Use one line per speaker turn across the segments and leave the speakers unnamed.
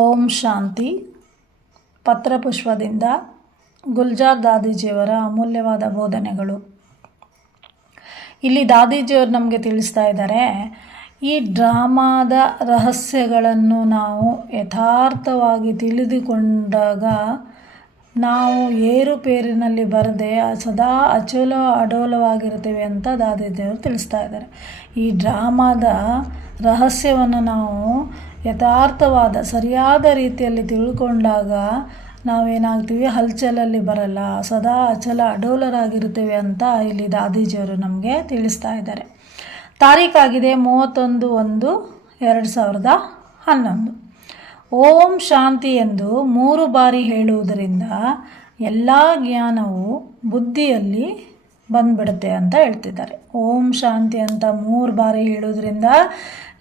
ಓಂ ಶಾಂತಿ. ಪತ್ರಪುಷ್ಪದಿಂದ ಗುಲ್ಜಾರ್ ದಾದೀಜಿಯವರ ಅಮೂಲ್ಯವಾದ ಬೋಧನೆಗಳು. ಇಲ್ಲಿ ದಾದೀಜಿಯವರು ನಮಗೆ ತಿಳಿಸ್ತಾ ಇದ್ದಾರೆ, ಈ ಡ್ರಾಮಾದ ರಹಸ್ಯಗಳನ್ನು ನಾವು ಯಥಾರ್ಥವಾಗಿ ತಿಳಿದುಕೊಂಡಾಗ ನಾವು ಏರುಪೇರಿನಲ್ಲಿ ಬರದೆ ಸದಾ ಅಚೋಲ ಅಡೋಲವಾಗಿರ್ತೇವೆ ಅಂತ ದಾದಿದೇವರು ತಿಳಿಸ್ತಾ ಇದ್ದಾರೆ. ಈ ಡ್ರಾಮಾದ ರಹಸ್ಯವನ್ನು ನಾವು ಯಥಾರ್ಥವಾದ, ಸರಿಯಾದ ರೀತಿಯಲ್ಲಿ ತಿಳ್ಕೊಂಡಾಗ ನಾವೇನಾಗ್ತೀವಿ? ಹಲ್ಚಲಲ್ಲಿ ಬರಲ್ಲ, ಸದಾ ಅಚಲ ಅಡೋಲರಾಗಿರ್ತೇವೆ ಅಂತ ಇಲ್ಲಿ ದಾದೀಜಿಯವರು ನಮಗೆ ತಿಳಿಸ್ತಾ ಇದ್ದಾರೆ. ತಾರೀಖಾಗಿದೆ ಮೂವತ್ತೊಂದು ಒಂದು ಎರಡು ಸಾವಿರದ ಹನ್ನೊಂದು. ಓಂ ಶಾಂತಿ ಎಂದು ಮೂರು ಬಾರಿ ಹೇಳುವುದರಿಂದ ಎಲ್ಲ ಜ್ಞಾನವು ಬುದ್ಧಿಯಲ್ಲಿ ಬಂದ್ಬಿಡುತ್ತೆ ಅಂತ ಹೇಳ್ತಿದ್ದಾರೆ. ಓಂ ಶಾಂತಿ ಅಂತ ಮೂರು ಬಾರಿ ಹೇಳೋದ್ರಿಂದ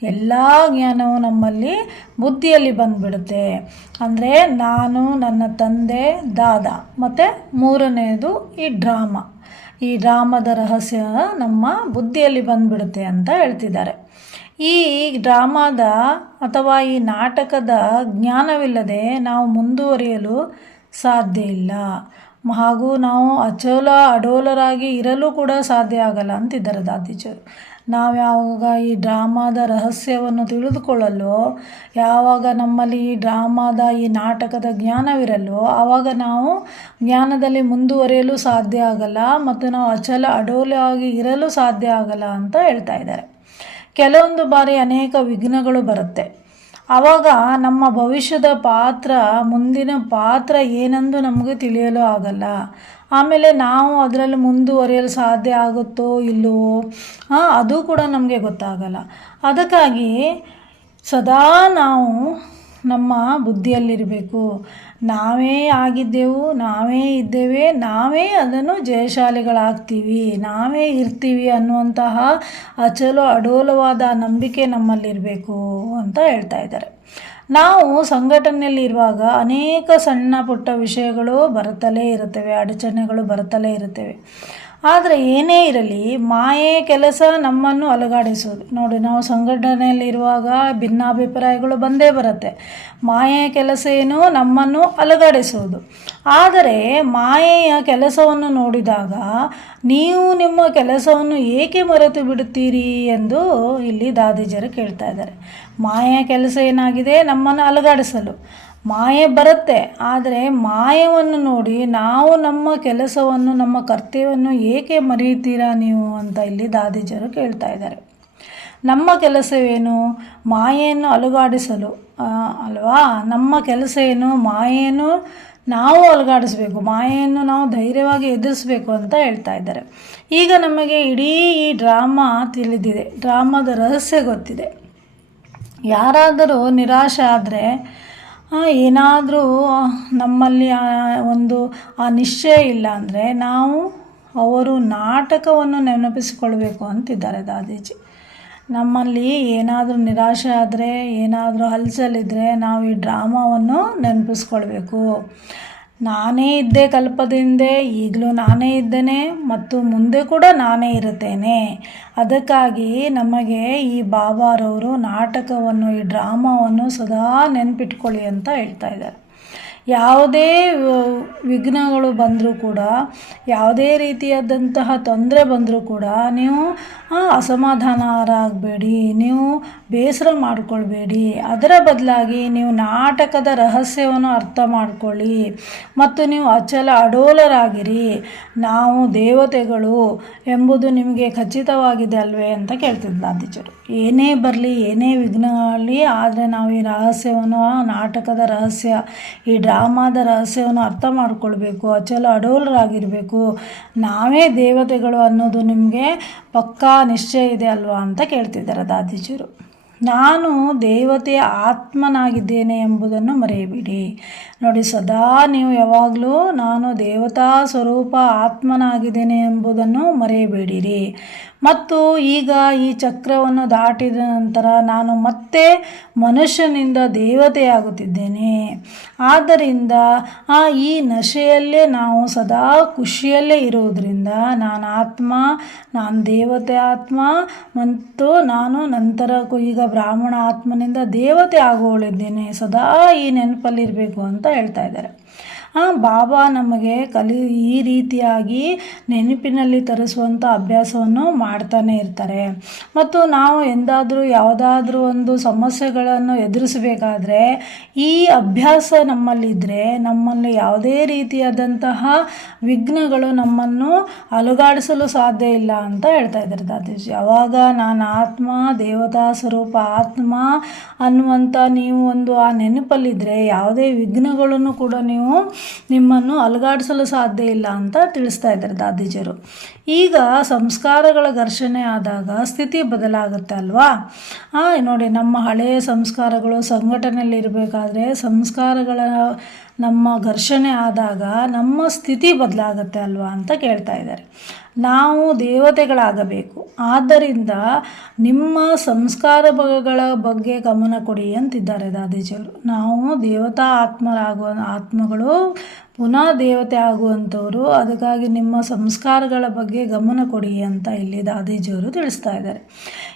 ಎಲ್ಲ ಜ್ಞಾನವು ನಮ್ಮಲ್ಲಿ ಬುದ್ಧಿಯಲ್ಲಿ ಬಂದ್ಬಿಡುತ್ತೆ. ಅಂದರೆ ನಾನು, ನನ್ನ ತಂದೆ, ದಾದ. ಮತ್ತು ಮೂರನೆಯದು ಈ ಡ್ರಾಮಾ. ಈ ಡ್ರಾಮದ ರಹಸ್ಯ ನಮ್ಮ ಬುದ್ಧಿಯಲ್ಲಿ ಬಂದ್ಬಿಡುತ್ತೆ ಅಂತ ಹೇಳ್ತಿದ್ದಾರೆ. ಈ ಡ್ರಾಮಾದ ಅಥವಾ ಈ ನಾಟಕದ ಜ್ಞಾನವಿಲ್ಲದೆ ನಾವು ಮುಂದುವರಿಯಲು ಸಾಧ್ಯ ಇಲ್ಲ. ಹಾಗೂ ನಾವು ಅಚೋಲ ಅಡೋಲರಾಗಿ ಇರಲು ಕೂಡ ಸಾಧ್ಯ ಆಗಲ್ಲ ಅಂತಿದ್ದಾರೆ ದಾದೀಜರು. ನಾವು ಯಾವಾಗ ಈ ಡ್ರಾಮಾದ ರಹಸ್ಯವನ್ನು ತಿಳಿದುಕೊಳ್ಳಲು, ಯಾವಾಗ ನಮ್ಮಲ್ಲಿ ಈ ಡ್ರಾಮಾದ ಈ ನಾಟಕದ ಜ್ಞಾನವಿರಲು ಆವಾಗ ನಾವು ಜ್ಞಾನದಲ್ಲಿ ಮುಂದುವರಿಯಲು ಸಾಧ್ಯ ಆಗಲ್ಲ ಮತ್ತು ನಾವು ಅಚಲ ಅಡೋಲವಾಗಿ ಇರಲು ಸಾಧ್ಯ ಆಗಲ್ಲ ಅಂತ ಹೇಳ್ತಾ ಇದ್ದಾರೆ. ಕೆಲವೊಂದು ಬಾರಿ ಅನೇಕ ವಿಘ್ನಗಳು ಬರುತ್ತೆ. ಆವಾಗ ನಮ್ಮ ಭವಿಷ್ಯದ ಪಾತ್ರ, ಮುಂದಿನ ಪಾತ್ರ ಏನೆಂದು ನಮಗೆ ತಿಳಿಯಲು ಆಗಲ್ಲ. ಆಮೇಲೆ ನಾವು ಅದರಲ್ಲಿ ಮುಂದುವರಿಯಲು ಸಾಧ್ಯ ಆಗುತ್ತೋ ಇಲ್ಲವೋ ಅದು ಕೂಡ ನಮಗೆ ಗೊತ್ತಾಗಲ್ಲ. ಅದಕ್ಕಾಗಿ ಸದಾ ನಾವು ನಮ್ಮ ಬುದ್ಧಿಯಲ್ಲಿರಬೇಕು. ನಾವೇ ಆಗಿದ್ದೆವು, ನಾವೇ ಇದ್ದೇವೆ, ನಾವೇ ಅದನ್ನು ಜಯಶಾಲಿಗಳಾಗ್ತೀವಿ, ನಾವೇ ಇರ್ತೀವಿ ಅನ್ನುವಂತಹ ಅಚಲು ಅಡೋಲವಾದ ನಂಬಿಕೆ ನಮ್ಮಲ್ಲಿರಬೇಕು ಅಂತ ಹೇಳ್ತಾ ಇದ್ದಾರೆ. ನಾವು ಸಂಘಟನೆಯಲ್ಲಿರುವಾಗ ಅನೇಕ ಸಣ್ಣ ಪುಟ್ಟ ವಿಷಯಗಳು ಬರುತ್ತಲೇ ಇರುತ್ತವೆ ಅಡಚಣೆಗಳು ಬರುತ್ತಲೇ ಇರುತ್ತವೆ. ಆದರೆ ಏನೇ ಇರಲಿ, ಮಾಯೆ ಕೆಲಸ ನಮ್ಮನ್ನು ಅಲುಗಾಡಿಸೋದು. ನೋಡಿ, ನಾವು ಸಂಘಟನೆಯಲ್ಲಿರುವಾಗ ಭಿನ್ನಾಭಿಪ್ರಾಯಗಳು ಬಂದೇ ಬರುತ್ತೆ. ಮಾಯೆ ಕೆಲಸ ಏನು? ನಮ್ಮನ್ನು ಅಲುಗಾಡಿಸೋದು. ಆದರೆ ಮಾಯೆಯ ಕೆಲಸವನ್ನು ನೋಡಿದಾಗ ನೀವು ನಿಮ್ಮ ಕೆಲಸವನ್ನು ಏಕೆ ಮರೆತು ಬಿಡುತ್ತೀರಿ ಎಂದು ಇಲ್ಲಿ ದಾದಿಜರು ಕೇಳ್ತಾ ಇದ್ದಾರೆ. ಮಾಯೆಯ ಕೆಲಸ ಏನಾಗಿದೆ? ನಮ್ಮನ್ನು ಅಲುಗಾಡಿಸಲು. ಮಾಯೆ ಬರುತ್ತೆ. ಆದರೆ ಮಾಯವನ್ನು ನೋಡಿ ನಾವು ನಮ್ಮ ಕೆಲಸವನ್ನು, ನಮ್ಮ ಕರ್ತವ್ಯವನ್ನು ಏಕೆ ಮರೆಯುತ್ತೀರಾ ನೀವು ಅಂತ ಇಲ್ಲಿ ದಾದಿಜರು ಕೇಳ್ತಾ ಇದ್ದಾರೆ. ನಮ್ಮ ಕೆಲಸವೇನು? ಮಾಯೆಯನ್ನು ಅಲುಗಾಡಿಸಲು. ಅಲ್ವಾ? ನಮ್ಮ ಕೆಲಸ ಏನು ಮಾಯೆಯನ್ನು ನಾವು ಅಲುಗಾಡಿಸ್ಬೇಕು. ಮಾಯೆಯನ್ನು ನಾವು ಧೈರ್ಯವಾಗಿ ಎದುರಿಸ್ಬೇಕು ಅಂತ ಹೇಳ್ತಾ ಇದ್ದಾರೆ. ಈಗ ನಮಗೆ ಇಡೀ ಈ ಡ್ರಾಮಾ ತಿಳಿದಿದೆ. ಡ್ರಾಮಾದ ರಹಸ್ಯ ಗೊತ್ತಿದೆ. ಯಾರಾದರೂ ನಿರಾಶೆ ಆದರೆ ಏನಾದರೂ ನಮ್ಮಲ್ಲಿ ಒಂದು, ಆ ನಿಶ್ಚಯ ಇಲ್ಲ ಅಂದರೆ ನಾವು ಅವರು ನಾಟಕವನ್ನು ನೆನಪಿಸಿಕೊಳ್ಬೇಕು ಅಂತಿದ್ದಾರೆ ದಾದೀಜಿ. ನಮ್ಮಲ್ಲಿ ಏನಾದರೂ ನಿರಾಶೆ ಆದರೆ, ಏನಾದರೂ ಹಲ್ಚಲಿದ್ರೆ ನಾವು ಈ ಡ್ರಾಮಾವನ್ನು ನೆನಪಿಸ್ಕೊಳ್ಬೇಕು. ನಾನೇ ಇದ್ದೆ ಕಲ್ಪದಿಂದೆ ಈಗಲೂ ನಾನೇ ಇದ್ದೇನೆ ಮತ್ತು ಮುಂದೆ ಕೂಡ ನಾನೇ ಇರುತ್ತೇನೆ. ಅದಕ್ಕಾಗಿ ನಮಗೆ ಈ ಬಾಬಾರವರು ನಾಟಕವನ್ನು, ಈ ಡ್ರಾಮಾವನ್ನು ಸದಾ ನೆನಪಿಟ್ಕೊಳ್ಳಿ ಅಂತ ಹೇಳ್ತಾ ಇದ್ದಾರೆ. ಯಾವುದೇ ವಿಘ್ನಗಳು ಬಂದರೂ ಕೂಡ, ಯಾವುದೇ ರೀತಿಯಾದಂತಹ ತೊಂದರೆ ಬಂದರೂ ಕೂಡ ನೀವು ಅಸಮಾಧಾನರಾಗಬೇಡಿ ನೀವು ಬೇಸರ ಮಾಡಿಕೊಳ್ಬೇಡಿ. ಅದರ ಬದಲಾಗಿ ನೀವು ನಾಟಕದ ರಹಸ್ಯವನ್ನು ಅರ್ಥ ಮಾಡಿಕೊಳ್ಳಿ. ಮತ್ತು ನೀವು ಅಚಲ ಅಡೋಲರಾಗಿರಿ. ನಾವು ದೇವತೆಗಳು ಎಂಬುದು ನಿಮಗೆ ಖಚಿತವಾಗಿದೆ ಅಲ್ವೇ ಅಂತ ಕೇಳ್ತಿದ್ದ ಗಾಂಧೀಜರು ಏನೇ ಬರಲಿ, ಏನೇ ವಿಘ್ನಗಳಲ್ಲಿ ಆದರೆ ನಾವು ಈ ರಹಸ್ಯವನ್ನು, ನಾಟಕದ ರಹಸ್ಯ, ಈ ಡ್ರಾಮಾದ ರಹಸ್ಯವನ್ನು ಅರ್ಥ ಮಾಡಿಕೊಳ್ಬೇಕು, ಅಚಲ ಅಡೋಲರಾಗಿರಬೇಕು. ನಾವೇ ದೇವತೆಗಳು ಅನ್ನೋದು ನಿಮಗೆ ಪಕ್ಕಾ ನಿಶ್ಚಯ ಇದೆ ಅಲ್ವಾ ಅಂತ ಕೇಳ್ತಿದ್ದಾರೆ ದಾದೀಜಿರು ನಾನು ದೇವತೆಯ ಆತ್ಮನಾಗಿದ್ದೇನೆ ಎಂಬುದನ್ನು ಮರೆಯಬೇಡಿ. ನೋಡಿ, ಸದಾ ನೀವು ಯಾವಾಗಲೂ ನಾನು ದೇವತಾ ಸ್ವರೂಪ ಆತ್ಮನಾಗಿದ್ದೇನೆ ಎಂಬುದನ್ನು ಮರೆಯಬೇಡಿರಿ. ಮತ್ತು ಈಗ ಈ ಚಕ್ರವನ್ನು ದಾಟಿದ ನಂತರ ನಾನು ಮತ್ತೆ ಮನುಷ್ಯನಿಂದ ದೇವತೆಯಾಗುತ್ತಿದ್ದೇನೆ. ಆದ್ದರಿಂದ ಆ ಈ ನಶೆಯಲ್ಲೇ ನಾವು ಸದಾ ಖುಷಿಯಲ್ಲೇ ಇರುವುದರಿಂದ ನಾನು ಆತ್ಮ, ನಾನು ದೇವತೆ ಆತ್ಮ ಮತ್ತು ನಾನು ನಂತರ ಈಗ ಬ್ರಾಹ್ಮಣ ಆತ್ಮನಿಂದ ದೇವತೆ ಆಗುವಳಿದ್ದೇನೆ, ಸದಾ ಈ ನೆನಪಲ್ಲಿರಬೇಕು ಅಂತ ಹೇಳ್ತಾ ಇದ್ದಾರೆ. ಆ ಬಾಬಾ ನಮಗೆ ಕಲಿ ಈ ರೀತಿಯಾಗಿ ನೆನಪಿನಲ್ಲಿ ತರಿಸುವಂಥ ಅಭ್ಯಾಸವನ್ನು ಮಾಡ್ತಾನೆ ಇರ್ತಾರೆ. ಮತ್ತು ನಾವು ಎಂದಾದರೂ ಯಾವುದಾದ್ರೂ ಒಂದು ಸಮಸ್ಯೆಗಳನ್ನು ಎದುರಿಸಬೇಕಾದ್ರೆ ಈ ಅಭ್ಯಾಸ ನಮ್ಮಲ್ಲಿದ್ದರೆ ನಮ್ಮಲ್ಲಿ ಯಾವುದೇ ರೀತಿಯಾದಂತಹ ವಿಘ್ನಗಳು ನಮ್ಮನ್ನು ಅಲುಗಾಡಿಸಲು ಸಾಧ್ಯ ಇಲ್ಲ ಅಂತ ಹೇಳ್ತಾ ಇದ್ದಾರೆ ದಾದೀಜಿ ಯಾವಾಗ ನಾನು ಆತ್ಮ, ದೇವತಾ ಸ್ವರೂಪ, ಆತ್ಮ ಅನ್ನುವಂಥ ನೀವು ಒಂದು ಆ ನೆನಪಲ್ಲಿದ್ದರೆ ಯಾವುದೇ ವಿಘ್ನಗಳನ್ನು ಕೂಡ ನೀವು ನಿಮ್ಮನ್ನು ಅಲುಗಾಡಿಸಲು ಸಾಧ್ಯ ಇಲ್ಲ ಅಂತ ತಿಳಿಸ್ತಾ ಇದ್ದಾರೆ ದಾದೀಜರು ಈಗ ಸಂಸ್ಕಾರಗಳ ಘರ್ಷಣೆ ಆದಾಗ ಸ್ಥಿತಿ ಬದಲಾಗುತ್ತೆ ಅಲ್ವಾ? ನೋಡಿ, ನಮ್ಮ ಹಳೆಯ ಸಂಸ್ಕಾರಗಳು ಸಂಘಟನೆಯಲ್ಲಿ ಇರಬೇಕಾದ್ರೆ ಸಂಸ್ಕಾರಗಳ ನಮ್ಮ ಘರ್ಷಣೆ ಆದಾಗ ನಮ್ಮ ಸ್ಥಿತಿ ಬದಲಾಗುತ್ತೆ ಅಲ್ವಾ ಅಂತ ಕೇಳ್ತಾ ಇದ್ದಾರೆ. ನಾವು ದೇವತೆಗಳಾಗಬೇಕು. ಆದ್ದರಿಂದ ನಿಮ್ಮ ಸಂಸ್ಕಾರಗಳ ಬಗ್ಗೆ ಗಮನ ಕೊಡಿ ಅಂತಿದ್ದಾರೆ ದಾದೀಜಿಯವರು ನಾವು ದೇವತಾ ಆತ್ಮರಾಗುವ ಆತ್ಮಗಳು ಪುನಃ ದೇವತೆ ಆಗುವಂಥವರು ಅದಕ್ಕಾಗಿ ನಿಮ್ಮ ಸಂಸ್ಕಾರಗಳ ಬಗ್ಗೆ ಗಮನ ಕೊಡಿ ಅಂತ ಇಲ್ಲಿ ದಾದೇಜಿಯವರು ತಿಳಿಸ್ತಾ ಇದ್ದಾರೆ.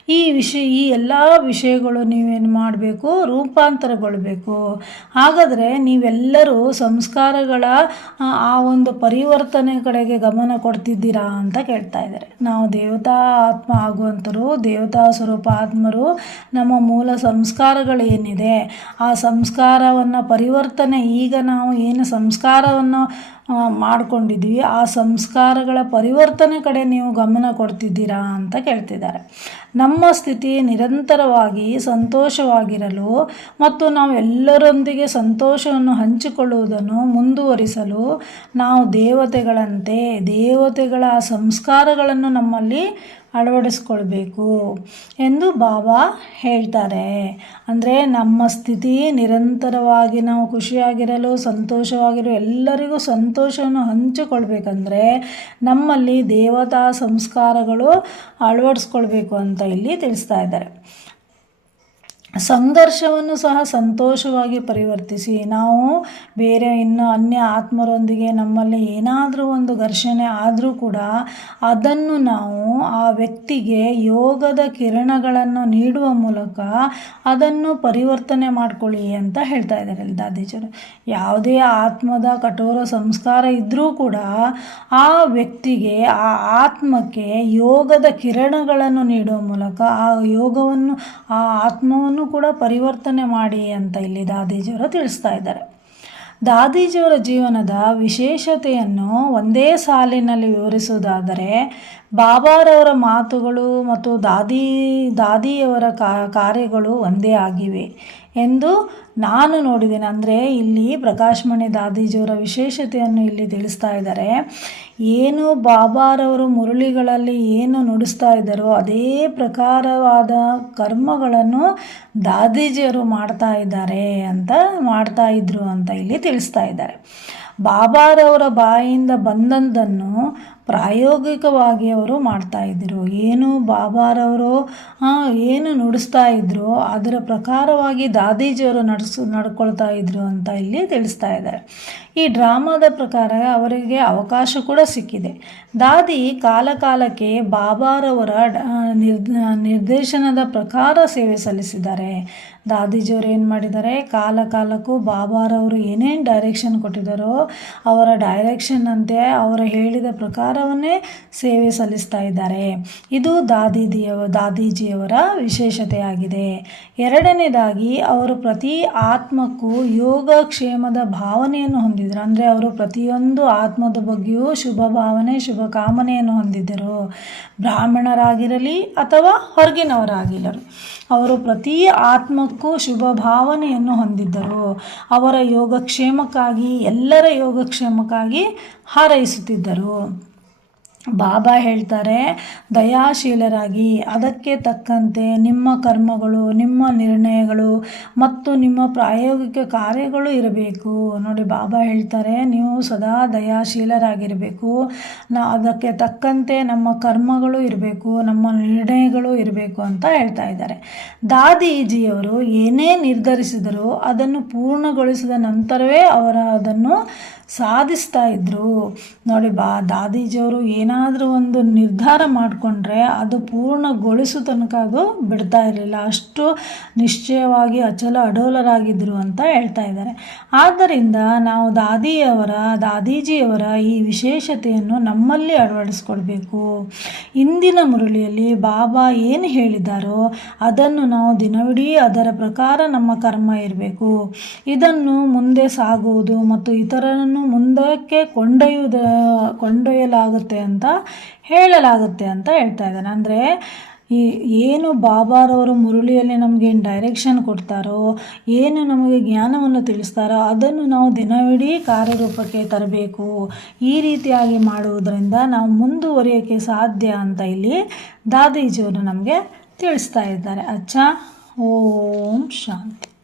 ಈ ವಿಷಯ ಈ ಎಲ್ಲ ವಿಷಯಗಳು ನೀವೇನು ಮಾಡಬೇಕು? ರೂಪಾಂತರಗೊಳ್ಬೇಕು. ಹಾಗಾದರೆ ನೀವೆಲ್ಲರೂ ಸಂಸ್ಕಾರಗಳ ಆ, ಒಂದು ಪರಿವರ್ತನೆ ಕಡೆಗೆ ಗಮನ ಕೊಡ್ತಿದ್ದೀರಾ ಅಂತ ಕೇಳ್ತಾ ಇದ್ದಾರೆ. ನಾವು ದೇವತಾ ಆತ್ಮ ಆಗುವಂಥರು ದೇವತಾ ಸ್ವರೂಪ ಆತ್ಮರು ನಮ್ಮ ಮೂಲ ಸಂಸ್ಕಾರಗಳು ಏನಿದೆ ಆ ಸಂಸ್ಕಾರವನ್ನು ಪರಿವರ್ತನೆ ಈಗ ನಾವು ಏನು ಸಂಸ್ಕಾರವನ್ನು ಆ, ಮಾಡ್ಕೊಂಡಿದ್ವಿ ಆ ಸಂಸ್ಕಾರಗಳ ಪರಿವರ್ತನೆ ಕಡೆ ನೀವು ಗಮನ ಕೊಡ್ತಿದ್ದೀರಾ ಅಂತ ಕೇಳ್ತಿದ್ದಾರೆ. ನಮ್ಮ ಸ್ಥಿತಿ ನಿರಂತರವಾಗಿ ಸಂತೋಷವಾಗಿರಲು ಮತ್ತು ನಾವು ಎಲ್ಲರೊಂದಿಗೆ ಸಂತೋಷವನ್ನು ಹಂಚಿಕೊಳ್ಳುವುದನ್ನು ಮುಂದುವರಿಸಲು ನಾವು ದೇವತೆಗಳಂತೆ ದೇವತೆಗಳ ಸಂಸ್ಕಾರಗಳನ್ನು ನಮ್ಮಲ್ಲಿ ಅಳವಡಿಸ್ಕೊಳ್ಬೇಕು ಎಂದು ಬಾಬಾ ಹೇಳ್ತಾರೆ. ಅಂದರೆ ನಮ್ಮ ಸ್ಥಿತಿ ನಿರಂತರವಾಗಿ ನಾವು ಖುಷಿಯಾಗಿರಲು, ಸಂತೋಷವಾಗಿರಲು ಎಲ್ಲರಿಗೂ ಸಂತೋಷವನ್ನು ಹಂಚಿಕೊಳ್ಬೇಕಂದ್ರೆ ನಮ್ಮಲ್ಲಿ ದೇವತಾ ಸಂಸ್ಕಾರಗಳು ಅಳವಡಿಸ್ಕೊಳ್ಬೇಕು ಅಂತ ಇಲ್ಲಿ ತಿಳಿಸ್ತಾ ಇದ್ದಾರೆ. ಸಂಘರ್ಷವನ್ನು ಸಹ ಸಂತೋಷವಾಗಿ ಪರಿವರ್ತಿಸಿ. ನಾವು ಬೇರೆ ಇನ್ನು ಅನ್ಯ ಆತ್ಮರೊಂದಿಗೆ ನಮ್ಮಲ್ಲಿ ಏನಾದರೂ ಒಂದು ಘರ್ಷಣೆ ಆದರೂ ಕೂಡ ಅದನ್ನು ನಾವು ಆ ವ್ಯಕ್ತಿಗೆ ಯೋಗದ ಕಿರಣಗಳನ್ನು ನೀಡುವ ಮೂಲಕ ಅದನ್ನು ಪರಿವರ್ತನೆ ಮಾಡಿಕೊಳ್ಳಿ ಅಂತ ಹೇಳ್ತಾ ಇದ್ದಾರೆ ದಾದೀಜರು ಯಾವುದೇ ಆತ್ಮದ ಕಠೋರ ಸಂಸ್ಕಾರ ಇದ್ದರೂ ಕೂಡ ಆ ವ್ಯಕ್ತಿಗೆ, ಆ ಆತ್ಮಕ್ಕೆ ಯೋಗದ ಕಿರಣಗಳನ್ನು ನೀಡುವ ಮೂಲಕ ಆ ಯೋಗವನ್ನು, ಆ ಆತ್ಮವನ್ನು ಕೂಡ ಪರಿವರ್ತನೆ ಮಾಡಿ ಅಂತ ಇಲ್ಲಿ ದಾದೀಜಿಯವರು ತಿಳಿಸ್ತಾ ಇದ್ದಾರೆ. ದಾದೀಜಿಯವರ ಜೀವನದ ವಿಶೇಷತೆಯನ್ನು ಒಂದೇ ಸಾಲಿನಲ್ಲಿ ವಿವರಿಸುವುದಾದರೆ, ಬಾಬಾರವರ ಮಾತುಗಳು ಮತ್ತು ದಾದಿ, ದಾದಿಯವರ ಕಾರ್ಯಗಳು ಒಂದೇ ಆಗಿವೆ. ಎಂದು ನಾನು ನೋಡಿದ್ದೇನೆ. ಅಂದರೆ ಇಲ್ಲಿ ಪ್ರಕಾಶ್ಮಣಿ ದಾದೀಜಿಯವರ ವಿಶೇಷತೆಯನ್ನು ಇಲ್ಲಿ ತಿಳಿಸ್ತಾ ಇದ್ದಾರೆ. ಏನು ಬಾಬಾರವರು ಮುರಳಿಗಳಲ್ಲಿ ಏನು ನುಡಿಸ್ತಾ ಇದ್ದಾರೋ ಅದೇ ಪ್ರಕಾರವಾದ ಕರ್ಮಗಳನ್ನು ದಾದೀಜಿಯವರು ಮಾಡ್ತಾ ಇದ್ದಾರೆ ಅಂತ, ಮಾಡ್ತಾ ಇದ್ರು ಅಂತ ಇಲ್ಲಿ ತಿಳಿಸ್ತಾ ಇದ್ದಾರೆ. ಬಾಬಾರವರ ಬಾಯಿಂದ ಬಂದಂದನ್ನು ಪ್ರಾಯೋಗಿಕವಾಗಿ ಅವರು ಮಾಡ್ತಾ ಇದ್ದರು ಏನು ಬಾಬಾರವರು ಏನು ನುಡಿಸ್ತಾ ಇದ್ರು, ಅದರ ಪ್ರಕಾರವಾಗಿ ದಾದೀಜಿಯವರು ನಡೆಸು, ನಡ್ಕೊಳ್ತಾ ಇದ್ರು ಅಂತ ಇಲ್ಲಿ ತಿಳಿಸ್ತಾ ಇದ್ದಾರೆ ಈ ಡ್ರಾಮಾದ ಪ್ರಕಾರ ಅವರಿಗೆ ಅವಕಾಶ ಕೂಡ ಸಿಕ್ಕಿದೆ. ದಾದಿ ಕಾಲಕಾಲಕ್ಕೆ ಬಾಬಾರವರ ನಿರ್ದ, ನಿರ್ದೇಶನದ ಪ್ರಕಾರ ಸೇವೆ ಸಲ್ಲಿಸಿದ್ದಾರೆ. ದಾದೀಜಿಯವರು ಏನು ಮಾಡಿದ್ದಾರೆ ಕಾಲ ಕಾಲಕ್ಕೂ ಬಾಬಾರವರು ಏನೇನು ಡೈರೆಕ್ಷನ್ ಕೊಟ್ಟಿದ್ದಾರೋ ಅವರ ಡೈರೆಕ್ಷನ್ ಅಂತೆ ಅವರು ಹೇಳಿದ ಪ್ರಕಾರವನ್ನೇ ಸೇವೆ ಸಲ್ಲಿಸ್ತಾ ಇದ್ದಾರೆ. ಇದು ದಾದಿದಿಯವ, ದಾದೀಜಿಯವರ ವಿಶೇಷತೆಯಾಗಿದೆ. ಎರಡನೇದಾಗಿ, ಅವರು ಪ್ರತಿ ಆತ್ಮಕ್ಕೂ ಯೋಗಕ್ಷೇಮದ ಭಾವನೆಯನ್ನು ಹೊಂದಿದ್ದರು. ಅಂದರೆ ಅವರು ಪ್ರತಿಯೊಂದು ಆತ್ಮದ ಬಗ್ಗೆಯೂ ಶುಭ ಭಾವನೆ, ಶುಭ ಕಾಮನೆಯನ್ನು ಹೊಂದಿದ್ದರು. ಬ್ರಾಹ್ಮಣರಾಗಿರಲಿ ಅಥವಾ ಹೊರಗಿನವರಾಗಿರಲಿ, ಅವರು ಪ್ರತಿ ಆತ್ಮಕ್ಕೂ ಶುಭ ಭಾವನೆಯನ್ನು ಹೊಂದಿದ್ದರು. ಅವರ ಯೋಗಕ್ಷೇಮಕ್ಕಾಗಿ ಎಲ್ಲರ ಯೋಗಕ್ಷೇಮಕ್ಕಾಗಿ ಹಾರೈಸುತ್ತಿದ್ದರು. ಬಾಬಾ ಹೇಳ್ತಾರೆ, ದಯಾಶೀಲರಾಗಿ, ಅದಕ್ಕೆ ತಕ್ಕಂತೆ ನಿಮ್ಮ ಕರ್ಮಗಳು, ನಿಮ್ಮ ನಿರ್ಣಯಗಳು ಮತ್ತು ನಿಮ್ಮ ಪ್ರಾಯೋಗಿಕ ಕಾರ್ಯಗಳು ಇರಬೇಕು. ನೋಡಿ, ಬಾಬಾ ಹೇಳ್ತಾರೆ, ನೀವು ಸದಾ ದಯಾಶೀಲರಾಗಿರಬೇಕು. ನಾ, ಅದಕ್ಕೆ ತಕ್ಕಂತೆ ನಮ್ಮ ಕರ್ಮಗಳು ಇರಬೇಕು, ನಮ್ಮ ನಿರ್ಣಯಗಳು ಇರಬೇಕು ಅಂತ ಹೇಳ್ತಾ ಇದ್ದಾರೆ. ದಾದೀಜಿಯವರು ಏನೇ ನಿರ್ಧರಿಸಿದರೂ ಅದನ್ನು ಪೂರ್ಣಗೊಳಿಸಿದ ನಂತರವೇ ಅವರ ಅದನ್ನು ಸಾಧಿಸ್ತಾ ಇದ್ದರು ನೋಡಿ, ಬಾ, ದಾದೀಜಿಯವರು ಏನಾದರೂ ಒಂದು ನಿರ್ಧಾರ ಮಾಡಿಕೊಂಡ್ರೆ ಅದು ಪೂರ್ಣಗೊಳಿಸೋ ತನಕ ಅದು ಬಿಡ್ತಾ ಇರಲಿಲ್ಲ. ಅಷ್ಟು ನಿಶ್ಚಯವಾಗಿ ಅಚಲ ಅಡೋಲರಾಗಿದ್ದರು ಅಂತ ಹೇಳ್ತಾ ಇದ್ದಾರೆ. ಆದ್ದರಿಂದ ನಾವು ದಾದಿಯವರ, ದಾದೀಜಿಯವರ ಈ ವಿಶೇಷತೆಯನ್ನು ನಮ್ಮಲ್ಲಿ ಅಳವಡಿಸ್ಕೊಳ್ಬೇಕು. ಇಂದಿನ ಮುರಳಿಯಲ್ಲಿ ಬಾಬಾ ಏನು ಹೇಳಿದ್ದಾರೋ ಅದನ್ನು ನಾವು ದಿನವಿಡೀ ಅದರ ಪ್ರಕಾರ ನಮ್ಮ ಕರ್ಮ ಇರಬೇಕು. ಇದನ್ನು ಮುಂದೆ ಸಾಗುವುದು ಮತ್ತು ಇತರರನ್ನು ಮುಂದಕ್ಕೆ ಕೊಂಡೊಯ್ಯುವುದ, ಕೊಂಡೊಯ್ಯಲಾಗುತ್ತೆ ಅಂತ ಹೇಳಲಾಗುತ್ತೆ ಅಂತ ಹೇಳ್ತಾ ಇದ್ದಾನೆ. ಅಂದರೆ ಈ ಏನು ಬಾಬಾರವರು ಮುರುಳಿಯಲ್ಲಿ ನಮಗೆ ಡೈರೆಕ್ಷನ್ ಕೊಡ್ತಾರೋ, ಏನು ನಮಗೆ ಜ್ಞಾನವನ್ನು ತಿಳಿಸ್ತಾರೋ, ಅದನ್ನು ನಾವು ದಿನವಿಡೀ ಕಾರ್ಯರೂಪಕ್ಕೆ ತರಬೇಕು. ಈ ರೀತಿಯಾಗಿ ಮಾಡುವುದರಿಂದ ನಾವು ಮುಂದುವರಿಯೋಕ್ಕೆ ಸಾಧ್ಯ ಅಂತ ಇಲ್ಲಿ ದಾದೀಜಿಯವರು ನಮಗೆ ತಿಳಿಸ್ತಾ ಇದ್ದಾರೆ. ಅಚ್ಚ, ಓಂ ಶಾಂತಿ.